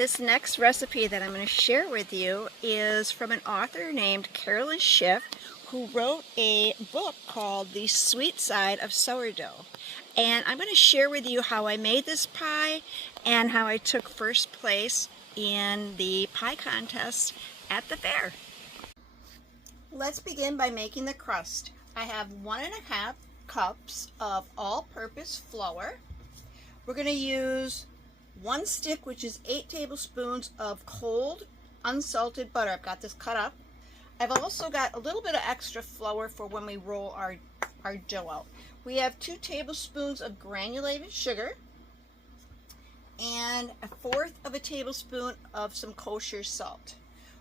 This next recipe that I'm going to share with you is from an author named Carolyn Schiff, who wrote a book called The Sweet Side of Sourdough. And I'm going to share with you how I made this pie and how I took first place in the pie contest at the fair. Let's begin by making the crust. I have 1.5 cups of all-purpose flour. We're going to use 1 stick, which is 8 tablespoons of cold unsalted butter. I've got this cut up. I've also got a little bit of extra flour for when we roll our dough out. We have 2 tablespoons of granulated sugar and 1/4 of a tablespoon of some kosher salt.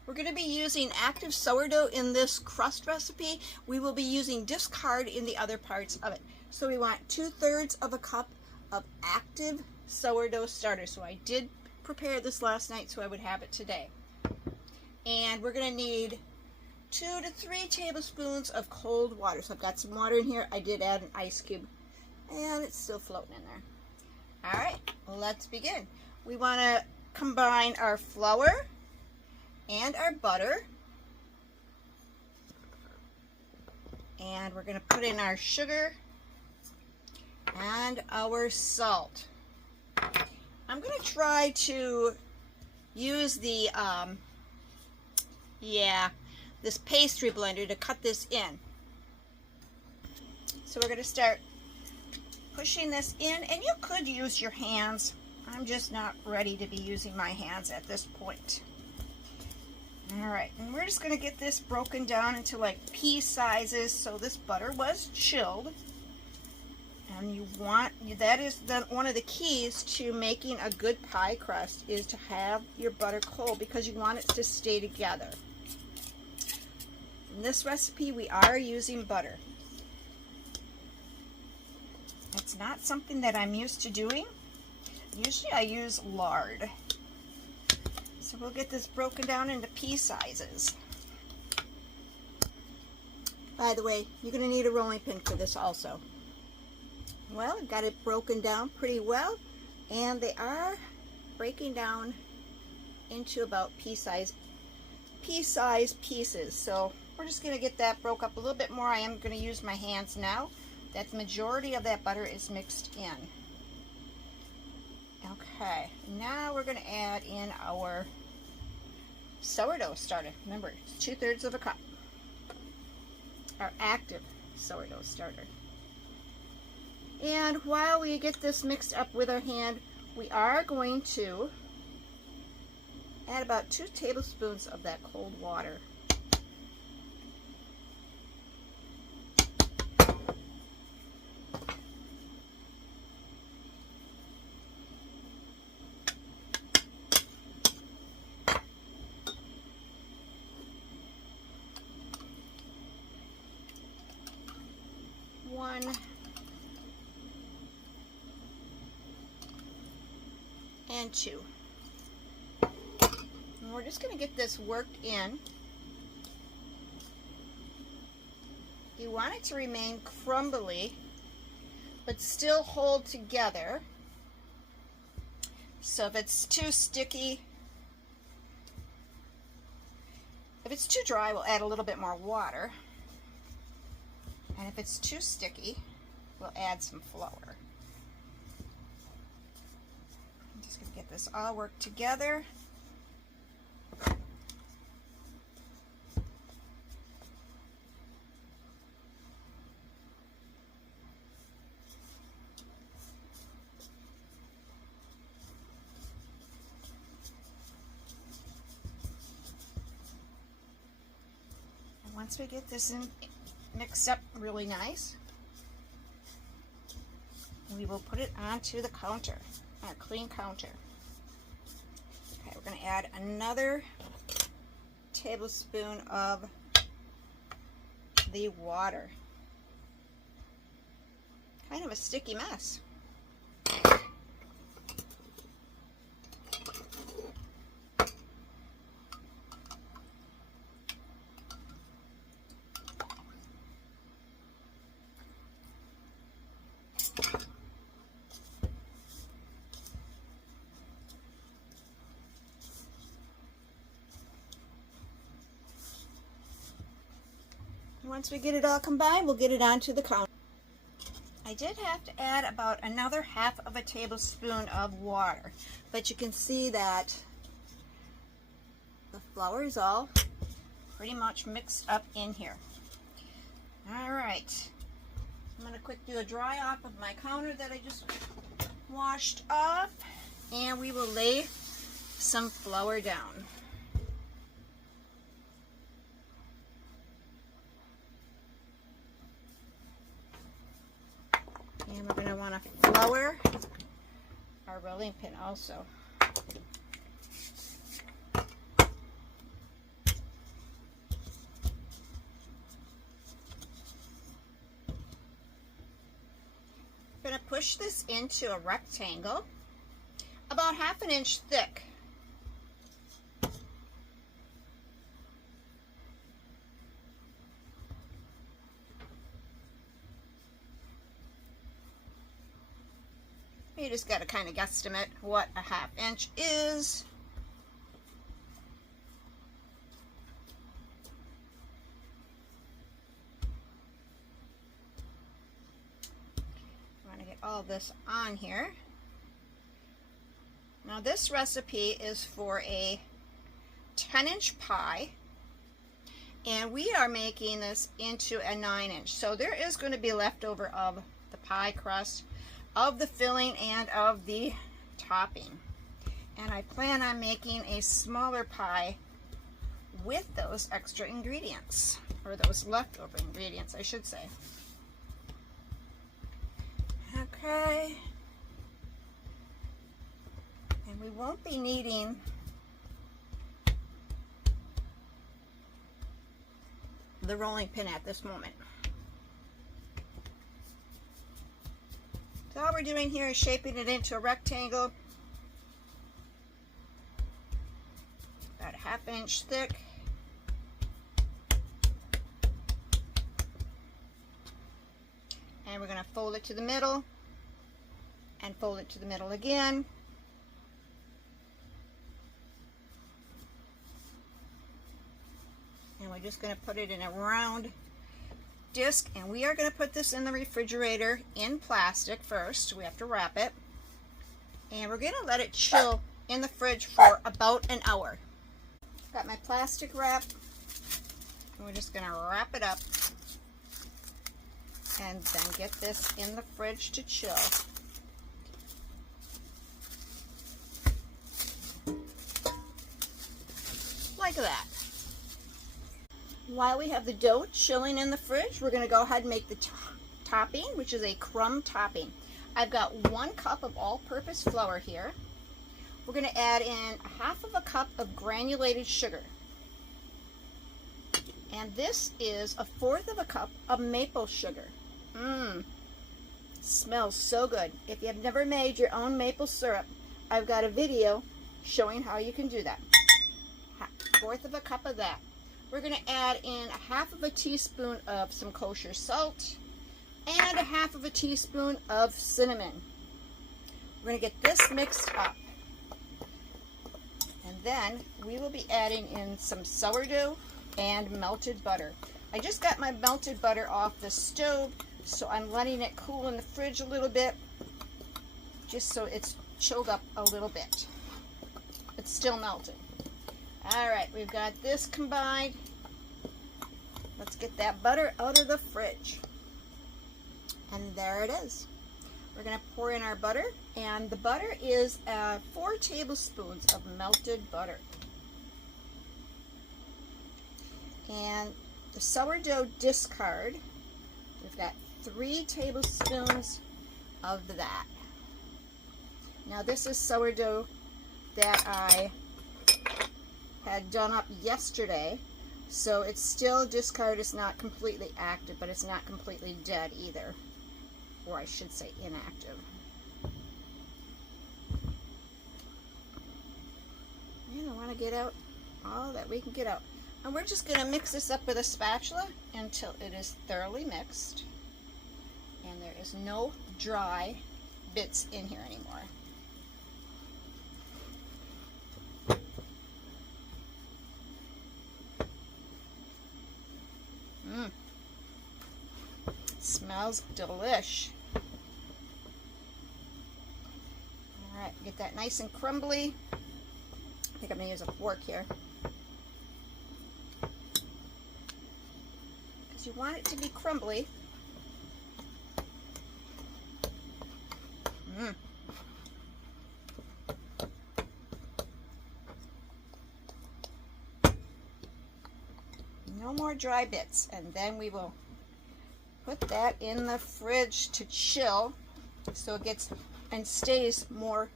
We're going to be using active sourdough in this crust recipe. We will be using discard in the other parts of it. So we want 2/3 of a cup of active sourdough starter. So I did prepare this last night so I would have it today. And we're going to need 2 to 3 tablespoons of cold water. So I've got some water in here. I did add an ice cube and it's still floating in there. All right, let's begin. We want to combine our flour and our butter, and we're going to put in our sugar and our salt. I'm going to try to use the this pastry blender to cut this in. So we're going to start pushing this in, and you could use your hands. I'm just not ready to be using my hands at this point. All right, and we're just going to get this broken down into like pea sizes. So this butter was chilled, and that is one of the keys to making a good pie crust, is to have your butter cold, because you want it to stay together. In this recipe, we are using butter. It's not something that I'm used to doing. Usually I use lard. So we'll get this broken down into pea sizes. By the way, you're going to need a rolling pin for this also. Well, I've got it broken down pretty well, and they are breaking down into about pea-sized pieces. So we're just going to get that broke up a little bit more. I am going to use my hands now. That the majority of that butter is mixed in. Okay, now we're going to add in our sourdough starter. Remember, it's 2/3 of a cup. Our active sourdough starter. And while we get this mixed up with our hand, we are going to add about 2 tablespoons of that cold water. One and 2. And we're just going to get this worked in. You want it to remain crumbly, but still hold together. So if it's too sticky, if it's too dry, we'll add a little bit more water. And if it's too sticky, we'll add some flour. I'm just going to get this all worked together. And once we get this mixed up really nice, we will put it onto the counter, our clean counter. Okay, we're going to add another tablespoon of the water. Kind of a sticky mess. Once we get it all combined, we'll get it onto the counter. I did have to add about another half of a tablespoon of water, but you can see that the flour is all pretty much mixed up in here. All right, I'm going to quick do a dry off of my counter that I just washed off, and we will lay some flour down. And we're going to want to flour our rolling pin also. I'm going to push this into a rectangle about 1/2 inch thick. You just got to kind of guesstimate what a 1/2 inch is. I want to get all this on here. Now this recipe is for a 10-inch pie, and we are making this into a 9-inch. So there is going to be leftover of the pie crust, of the filling, and of the topping. And I plan on making a smaller pie with those extra ingredients, or those leftover ingredients, I should say. Okay. And we won't be needing the rolling pin at this moment. So all we're doing here is shaping it into a rectangle, about 1/2 inch thick. And we're going to fold it to the middle, and fold it to the middle again. And we're just going to put it in a round disc, and we are going to put this in the refrigerator in plastic first. We have to wrap it, and we're going to let it chill in the fridge for about an hour. Got my plastic wrap, and we're just going to wrap it up and then get this in the fridge to chill. Like that. While we have the dough chilling in the fridge, we're going to go ahead and make the topping, which is a crumb topping. I've got 1 cup of all-purpose flour here. We're going to add in 1/2 cup of granulated sugar. And this is 1/4 cup of maple sugar. Smells so good. If you have never made your own maple syrup, I've got a video showing how you can do that. 1/4 cup of that. We're going to add in 1/2 teaspoon of some kosher salt and 1/2 teaspoon of cinnamon. We're going to get this mixed up. And then we will be adding in some sourdough and melted butter. I just got my melted butter off the stove, so I'm letting it cool in the fridge a little bit, just so it's chilled up a little bit. It's still melted. Alright, we've got this combined. Let's get that butter out of the fridge. And there it is. We're going to pour in our butter, and the butter is 4 tablespoons of melted butter. And the sourdough discard, we've got 3 tablespoons of that. Now this is sourdough that I had done up yesterday, so it's still discard. It's not completely active, but it's not completely dead either, or I should say inactive. And I want to get out all that we can get out, and we're just going to mix this up with a spatula until it is thoroughly mixed and there is no dry bits in here anymore. Smells delish. All right, get that nice and crumbly. I think I'm gonna use a fork here. Because you want it to be crumbly. No more dry bits, and then we will put that in the fridge to chill so it gets and stays more,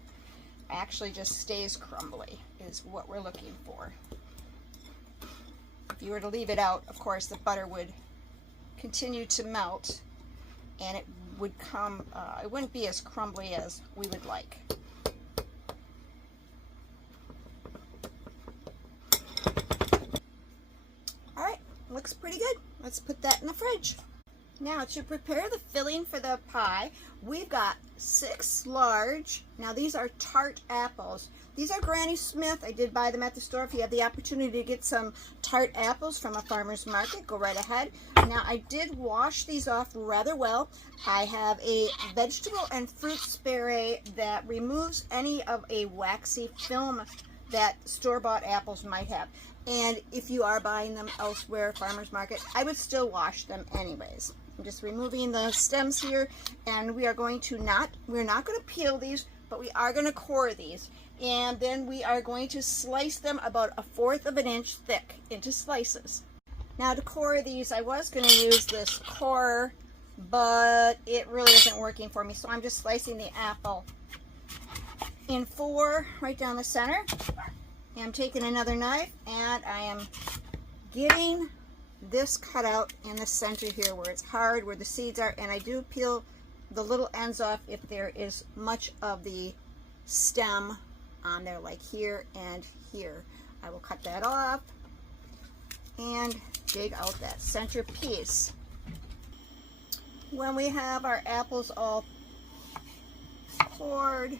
actually just stays crumbly is what we're looking for. If you were to leave it out, of course the butter would continue to melt and it would come, it wouldn't be as crumbly as we would like. Alright, looks pretty good. Let's put that in the fridge. Now to prepare the filling for the pie, we've got 6 large, now these are tart apples. These are Granny Smith. I did buy them at the store. If you have the opportunity to get some tart apples from a farmer's market, go right ahead. Now I did wash these off rather well. I have a vegetable and fruit spray that removes any of a waxy film that store-bought apples might have. And if you are buying them elsewhere, farmer's market, I would still wash them anyways. I'm just removing the stems here, and we are going to we're not going to peel these, but we are going to core these. And then we are going to slice them about 1/4 of an inch thick into slices. Now to core these, I was going to use this corer, but it really isn't working for me. So I'm just slicing the apple in 4 right down the center. And I'm taking another knife and I am getting this cut out in the center here where it's hard, where the seeds are, and I do peel the little ends off if there is much of the stem on there, like here and here. I will cut that off and dig out that center piece. When we have our apples all cored,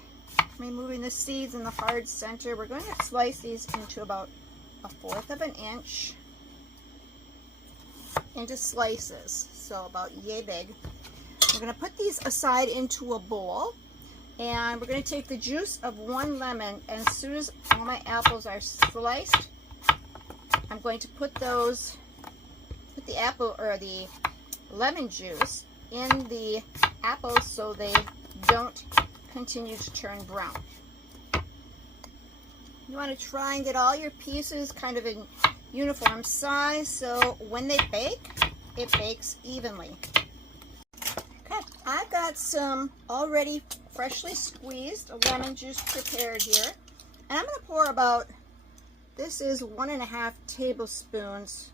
removing the seeds in the hard center, we're going to slice these into about 1/4 of an inch into slices, so about yay big. We're going to put these aside into a bowl, and we're going to take the juice of 1 lemon, and as soon as all my apples are sliced, I'm going to put the apple or the lemon juice in the apples so they don't continue to turn brown. You want to try and get all your pieces kind of in uniform size so when they bake, it bakes evenly. Okay, I've got some already freshly squeezed lemon juice prepared here, and I'm going to pour about, this is 1.5 tablespoons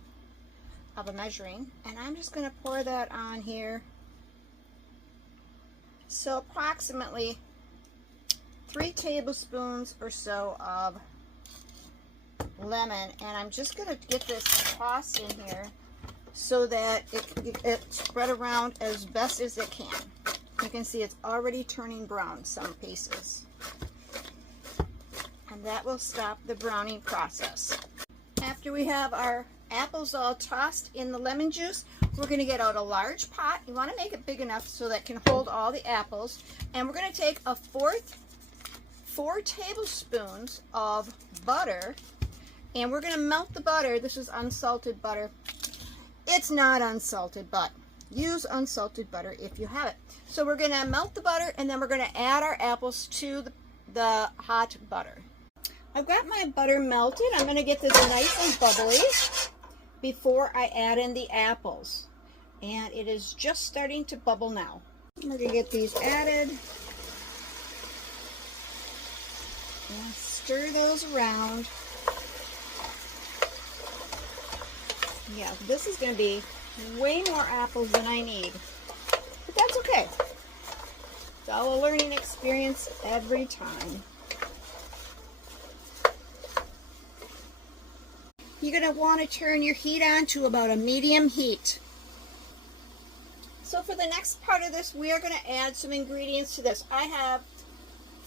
of a measuring, and I'm just going to pour that on here. So approximately 3 tablespoons or so of lemon, and I'm just going to get this tossed in here so that it spread around as best as it can. You can see it's already turning brown some pieces, and that will stop the browning process. After we have our apples all tossed in the lemon juice, we're going to get out a large pot. You want to make it big enough so that it can hold all the apples, and we're going to take 4 tablespoons of butter, and we're going to melt the butter. This is unsalted butter. It's not unsalted, but use unsalted butter if you have it. So we're going to melt the butter, and then we're going to add our apples to the hot butter. I've got my butter melted. I'm going to get this nice and bubbly before I add in the apples. And it is just starting to bubble now. We're going to get these added. And stir those around. Yeah, this is going to be way more apples than I need. But that's okay. It's all a learning experience every time. You're going to want to turn your heat on to about a medium heat. So for the next part of this, we are going to add some ingredients to this. I have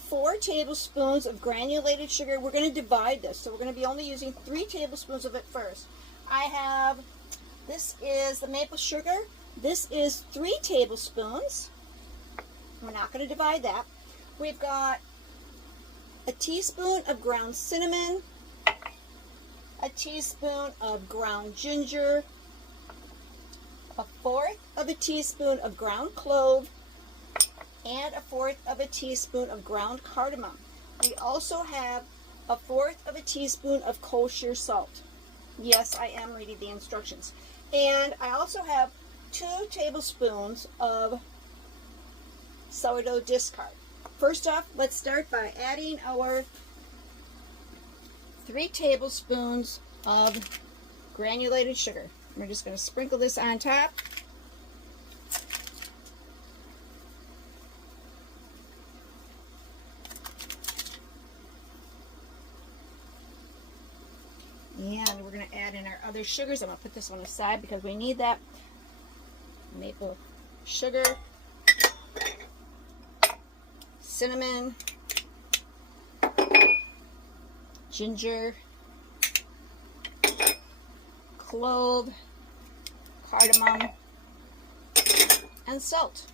4 tablespoons of granulated sugar. We're going to divide this, so we're going to be only using 3 tablespoons of it first. I have, this is the maple sugar. This is 3 tablespoons. We're not going to divide that. We've got a teaspoon of ground cinnamon, a teaspoon of ground ginger, a 1/4 of a teaspoon of ground clove, and a 1/4 of a teaspoon of ground cardamom. We also have a 1/4 of a teaspoon of kosher salt. Yes, I am reading the instructions. And I also have 2 tablespoons of sourdough discard. First off, let's start by adding our 3 tablespoons of granulated sugar. We're just going to sprinkle this on top. And we're going to add in our other sugars. I'm going to put this one aside because we need that. Maple sugar, cinnamon, ginger, clove, cardamom, and salt.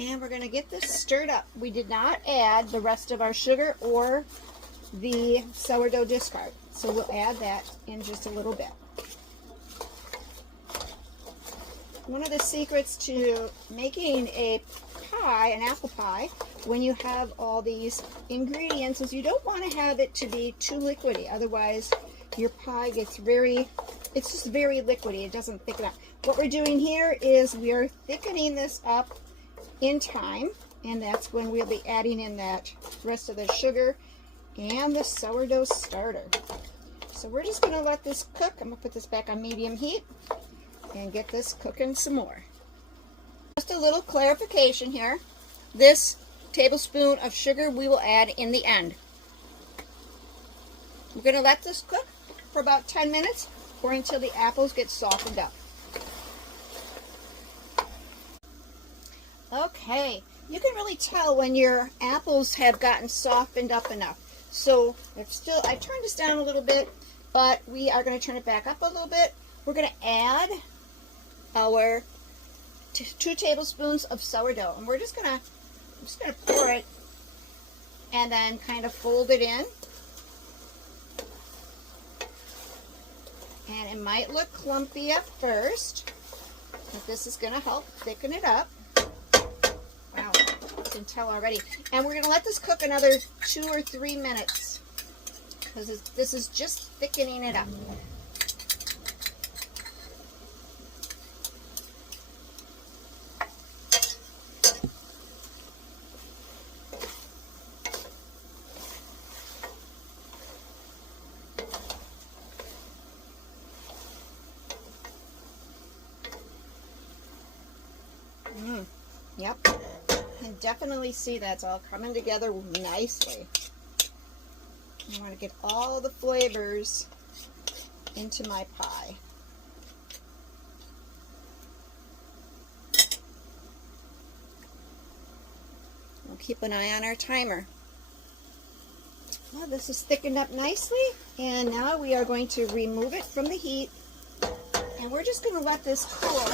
And we're going to get this stirred up. We did not add the rest of our sugar or the sourdough discard, so we'll add that in just a little bit. One of the secrets to making a pie, an apple pie, when you have all these ingredients is you don't want to have it to be too liquidy. Otherwise, your pie gets it's just very liquidy. It doesn't thicken up. What we're doing here is we are thickening this up in time, and that's when we'll be adding in that rest of the sugar and the sourdough starter. So we're just going to let this cook. I'm going to put this back on medium heat and get this cooking some more. Just a little clarification here. This tablespoon of sugar we will add in the end. We're going to let this cook for about 10 minutes or until the apples get softened up. Okay, you can really tell when your apples have gotten softened up enough. So I turned this down a little bit, but we are going to turn it back up a little bit. We're going to add our 2 tablespoons of sourdough, and I'm just going to pour it and then kind of fold it in. And it might look clumpy at first, but this is going to help thicken it up. Wow, you can tell already. And we're going to let this cook another 2 or 3 minutes because this is just thickening it up. Yep, you can definitely see that's all coming together nicely. I want to get all the flavors into my pie. We'll keep an eye on our timer. Well, this is thickened up nicely, and now we are going to remove it from the heat, and we're just going to let this cool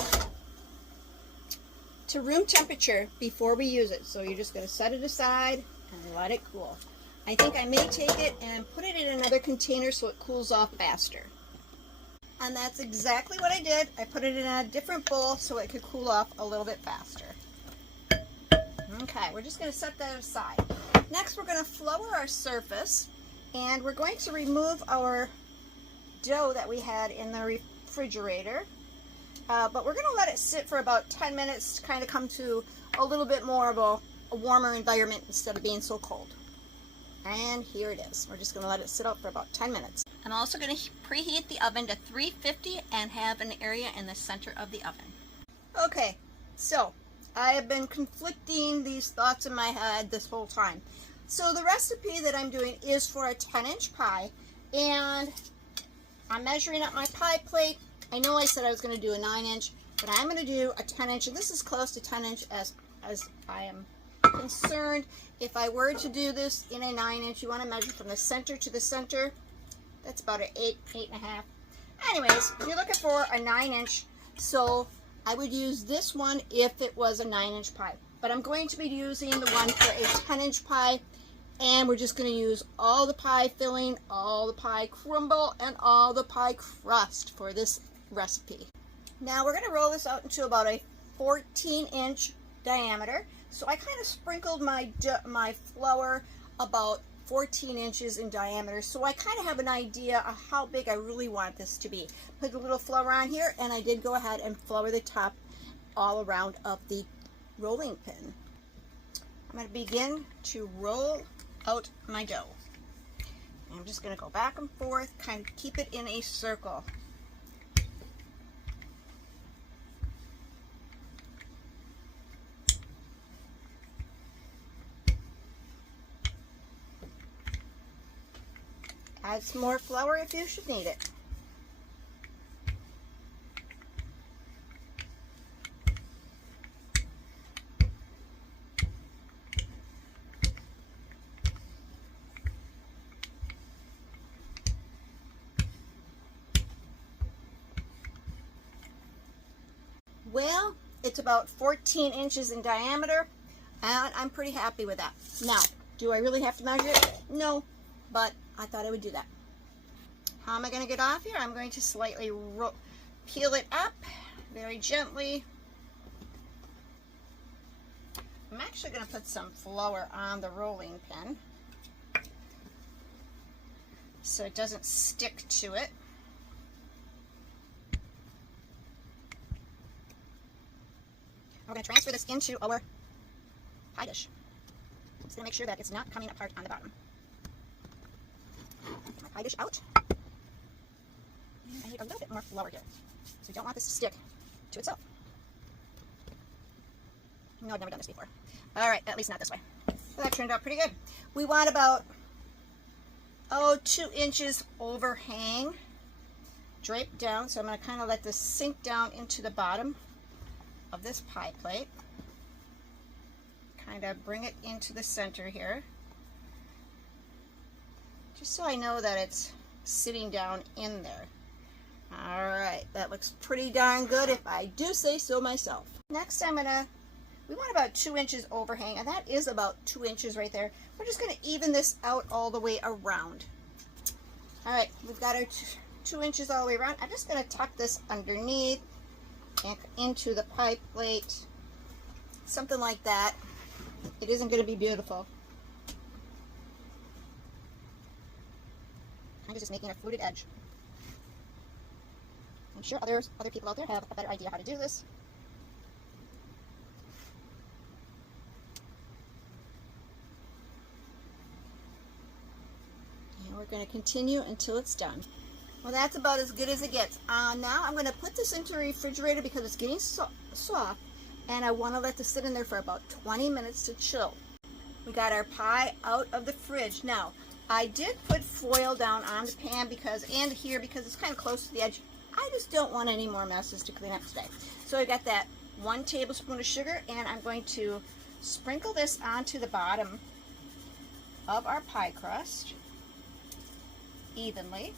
to room temperature before we use it. So you're just going to set it aside and let it cool. I think I may take it and put it in another container so it cools off faster. And that's exactly what I did. I put it in a different bowl so it could cool off a little bit faster. Okay, we're just going to set that aside. Next, we're going to flour our surface, and we're going to remove our dough that we had in the refrigerator. But we're going to let it sit for about 10 minutes to kind of come to a little bit more of a warmer environment instead of being so cold. And here it is. We're just going to let it sit out for about 10 minutes. I'm also going to preheat the oven to 350 and have an area in the center of the oven. Okay, so I have been conflicting these thoughts in my head this whole time. So the recipe that I'm doing is for a 10-inch pie, and I'm measuring up my pie plate. I know I said I was going to do a 9-inch, but I'm going to do a 10-inch, and this is close to 10-inch as I am concerned. If I were to do this in a 9-inch, you want to measure from the center to the center. That's about an 8.5. Anyways, you're looking for a 9-inch, so I would use this one if it was a 9-inch pie. But I'm going to be using the one for a 10-inch pie, and we're just going to use all the pie filling, all the pie crumble, and all the pie crust for this recipe. Now we're going to roll this out into about a 14-inch diameter. So I kind of sprinkled my flour about 14 inches in diameter, so I kind of have an idea of how big I really want this to be. Put a little flour on here, and I did go ahead and flour the top all around of the rolling pin. I'm going to begin to roll out my dough. I'm just going to go back and forth, kind of keep it in a circle. Add some more flour if you should need it. Well, it's about 14 inches in diameter, and I'm pretty happy with that. Now, do I really have to measure it? No, but I thought I would do that. How am I going to get off here? I'm going to slightly peel it up very gently. I'm actually going to put some flour on the rolling pin so it doesn't stick to it. We're going to transfer this into our pie dish. Just going to make sure that it's not coming apart on the bottom. Get my pie dish out. And I need a little bit more flour here. So we don't want this to stick to itself. No, I've never done this before. All right, at least not this way. So that turned out pretty good. We want about, 2 inches overhang draped down. So I'm going to kind of let this sink down into the bottom of this pie plate. Kind of bring it into the center here, just so I know that it's sitting down in there. All right, that looks pretty darn good if I do say so myself. Next we want about 2 inches overhang, and that is about 2 inches right there. We're just gonna even this out all the way around. All right, we've got our 2 inches all the way around. I'm just gonna tuck this underneath and into the pie plate, something like that. It isn't going to be beautiful. I'm just making a fluted edge. I'm sure other people out there have a better idea how to do this. And we're going to continue until it's done. Well, that's about as good as it gets. Now I'm going to put this into the refrigerator because it's getting soft, and I want to let this sit in there for about 20 minutes to chill. We got our pie out of the fridge. Now, I did put foil down on the pan and here because it's kind of close to the edge. I just don't want any more messes to clean up today. So I got that 1 tablespoon of sugar, and I'm going to sprinkle this onto the bottom of our pie crust evenly.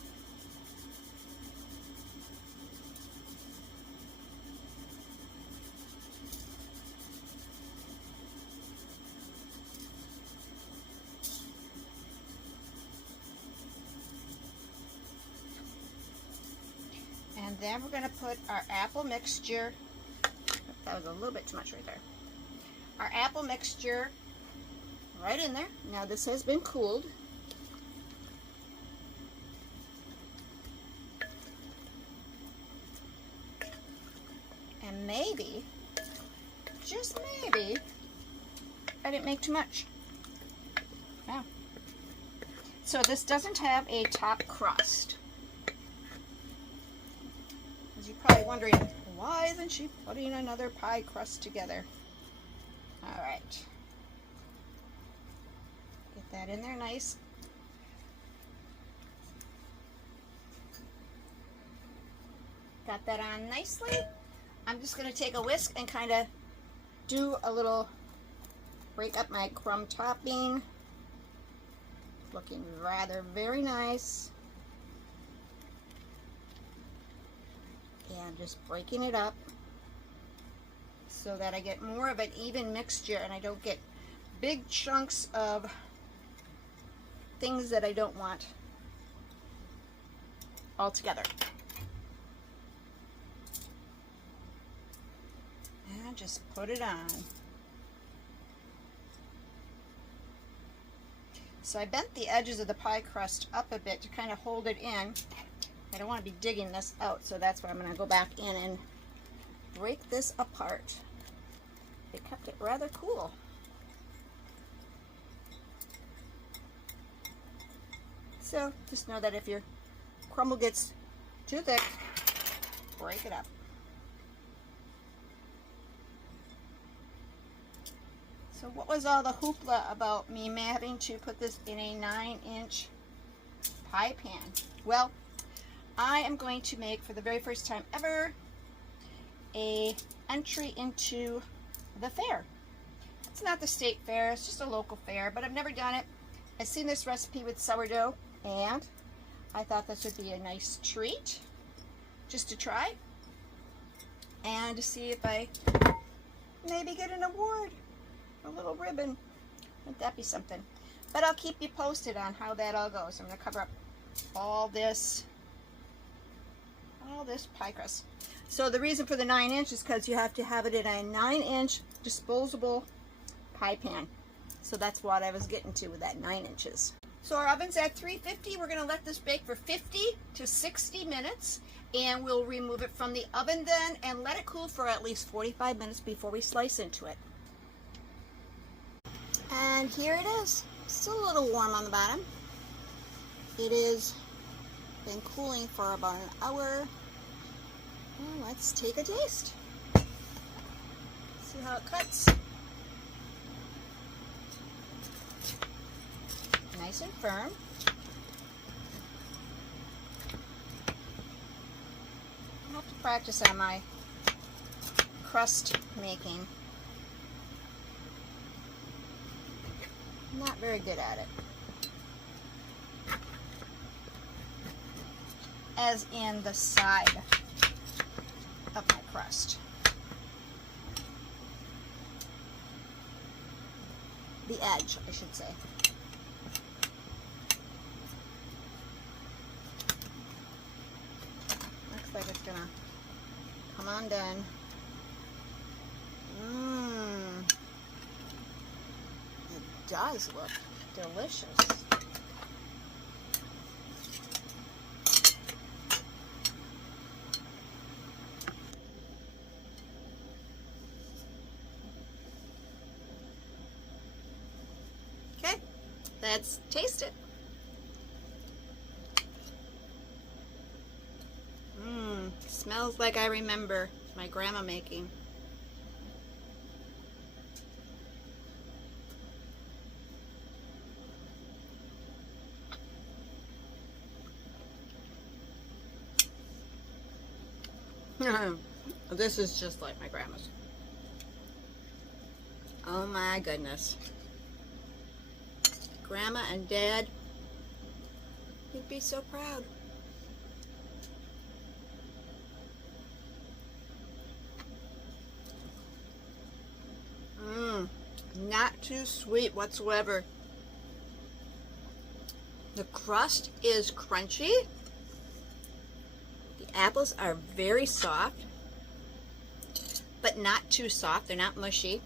And then we're going to put our apple mixture. That was a little bit too much right there. Our apple mixture right in there. Now this has been cooled. And maybe, just maybe, I didn't make too much. Yeah. So this doesn't have a top crust. You're probably wondering, why isn't she putting another pie crust together? All right. Get that in there nice. Got that on nicely. I'm just going to take a whisk and kind of do a little, break up my crumb topping. Looking rather very nice. and just breaking it up so that I get more of an even mixture and I don't get big chunks of things that I don't want all together. And just put it on. So I bent the edges of the pie crust up a bit to kind of hold it in. I don't want to be digging this out, so that's why I'm going to go back in and break this apart. It kept it rather cool. So just know that if your crumble gets too thick, break it up. So what was all the hoopla about me having to put this in a 9-inch pie pan? Well, I am going to make, for the very first time ever, a entry into the fair. It's not the state fair, it's just a local fair, but I've never done it. I've seen this recipe with sourdough, and I thought this would be a nice treat just to try and to see if I maybe get an award, a little ribbon. Wouldn't that be something? But I'll keep you posted on how that all goes. I'm going to cover up all this pie crust. So the reason for the 9-inch is because you have to have it in a 9-inch disposable pie pan. So that's what I was getting to with that 9 inches. So our oven's at 350. We're going to let this bake for 50 to 60 minutes. And we'll remove it from the oven then and let it cool for at least 45 minutes before we slice into it. And here it is. Still a little warm on the bottom. It is been cooling for about an hour. Well, let's take a taste. See how it cuts. Nice and firm. I have to practice on my crust making. Not very good at it. As in the side of my crust. The edge, I should say. Looks like it's gonna come undone. It does look delicious. Okay, let's taste it. Smells like I remember my grandma making. This is just like my grandma's. Oh my goodness. Grandma and Dad, you'd be so proud. Not too sweet whatsoever. The crust is crunchy. The apples are very soft, but not too soft. They're not mushy.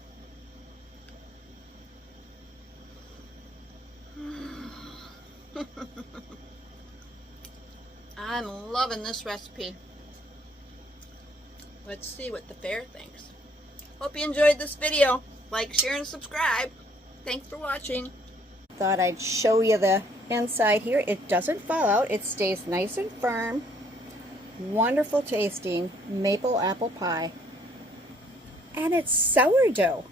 I'm loving this recipe. Let's see what the fair thinks. Hope you enjoyed this video. Like, share, and subscribe. Thanks for watching. Thought I'd show you the inside here. It doesn't fall out. It stays nice and firm. Wonderful tasting maple apple pie. And it's sourdough.